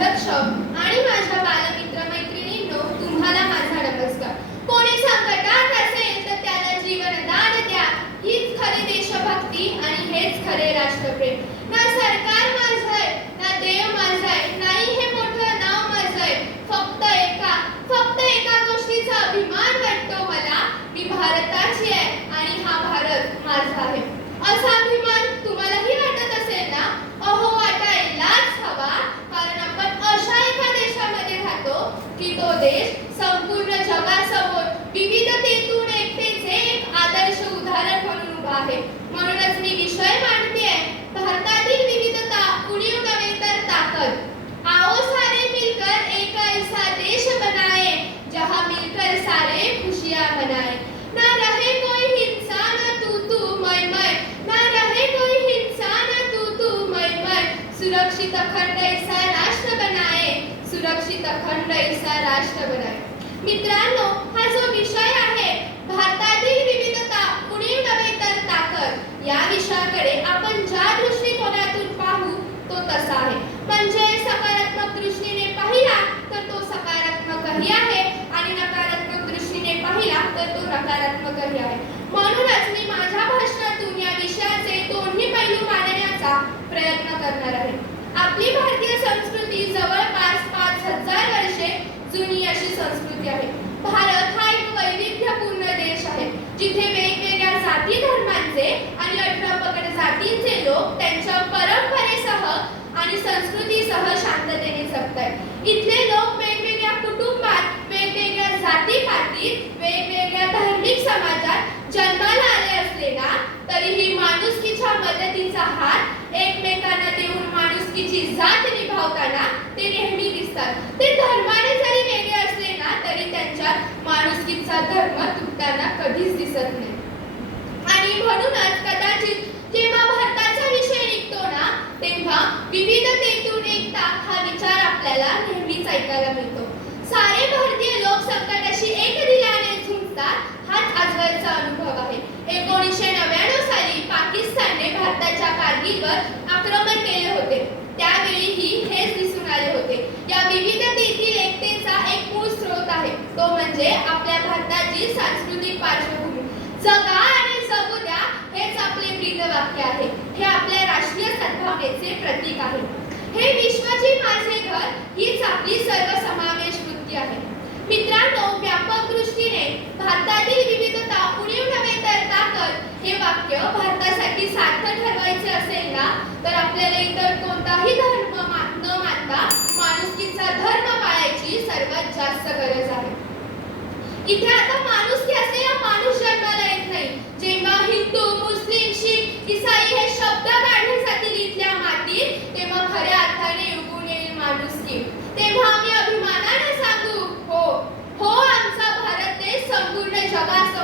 अध्यक्ष आणि माझ्या बालमित्र मैत्रिणींनो तुम्हाला माझा नमस्कार. कोणी संकटात असेल तर त्याला जीवनदान द्या. हीच खरी देशभक्ती आणि हेच खरे राष्ट्रप्रेम. ना सरकार माझंय ना देव माझाय नाही हे मोठं नाव माझंय. फक्त एका फक्त एका गोष्टीचा अभिमान वाटतो मला. मी भारताची आहे आणि हा भारत माझा आहे. असा अभिमान तुम्हालाही वाटत असेल ना अहो वाटायलाच हवा कारण आपण अशा एका देशामध्ये राहतो की तो देश संपूर्ण जगासमोर विविधतेतून एकतेचे एक आदर्श उदाहरण म्हणून उभा आहे. म्हणूनच मी विषय मांडते आहे. भारतातील विविधता उणीव नव्हे तर ताकद. आओ सारे मिलकर एक ऐसा देश बनाए जहां मिलकर सारे खुशियां मनाए. ना रहे कोई हिंसा ना तू तू मैं मैं ना रहे कोई हिंसा ना तू तू मैं मैं सुरक्षित अखंड ऐसा राष्ट्र बनाए सुरक्षित अखंड ऐसा राष्ट्र बनाए. मित्रांनो हा जो विषय आहे भारतातील विविधता उणीव नव्हे तर ताकद. या विषयाकडे आपण ज्या दृष्टिकोनातून पाहू तो तसा आहे. म्हणजे सकारात्मक दृष्टीने पाहिला तर तो सकारात्मकही आहे. आणि नकारात्मक दृष्टीने पाहिला तर तो नकारात्मकही आहे. म्हणूनच मी माझ्या भाषणातून या विषयाचे दोन्ही पैलू मांडण्याचा प्रयत्न करणार आहे आपली भारतीय संस्कृती जवळपास पाच हजार वर्षे जुनी अशी संस्कृती आहे भारत हा एक वैविध्यपूर्ण देश आहे जिथे वेगवेगळ्या जाती धर्मांचे आणि अठरा पगड जातींचे लोक त्यांच्या परंपरेसह आणि संस्कृतीसह शांततेने जगतात इथले लोक वेगवेगळ्या कुटुंबात वेगवेगळ्या जाती पातीत वेगवेगळ्या धार्मिक समाजात जन्माला आले असले ना तरीही माणुसकीच्या मदतीचा हात एकमेकांना देऊन माणुसकीची जात निभावताना ते नेहमी दिसतात. ते धर्म जरी वेगळे असले ना तरी त्यांच्यात माणुसकीचा धर्म तुटताना कधीच दिसत नाही आणि म्हणूनच कदाचित जेव्हा भारताचा विषय निघतो ना तेव्हा विविधतेतून एकता हा विचार आपल्याला नेहमीच ऐकायला मिळतो. सारे भारतीय लोक संकटाशी एक दिलाने झुंजतात हाच आजवरचा अनुभव आहे. एकोणीसशे नव्याण्णव साली पाकिस्तानने भारताच्या कारगिलवर आक्रमण केले होते. त्यावेळीही हेच दिसून आले होते. या विविधतेतील एकतेचा एक मूळ स्रोत आहे. तो म्हणजे आपल्या भारताची सांस्कृतिक पार्श्वभूमी. जगात आणि जगू द्या हेच आपले ब्रीदवाक्य आहे हे आपल्या राष्ट्रीय सद्भावनेचे प्रतीक आहे. हे विश्वची माझे घर हीच आपली सर्वसमावेश वृत्ती आहे. मित्रांनो व्यापक दृष्टीने भारतातील विविधता उणीव नव्हे तर ताकद हे वाक्य भारतासाठी सार्थ ठरवायचे असेल ना? तर आपल्याला इतर कोणताही धर्म न मानता माणुसकीचा धर्म पाळायची सर्वात जास्त गरज आहे. इथे आता माणूस संपूर्ण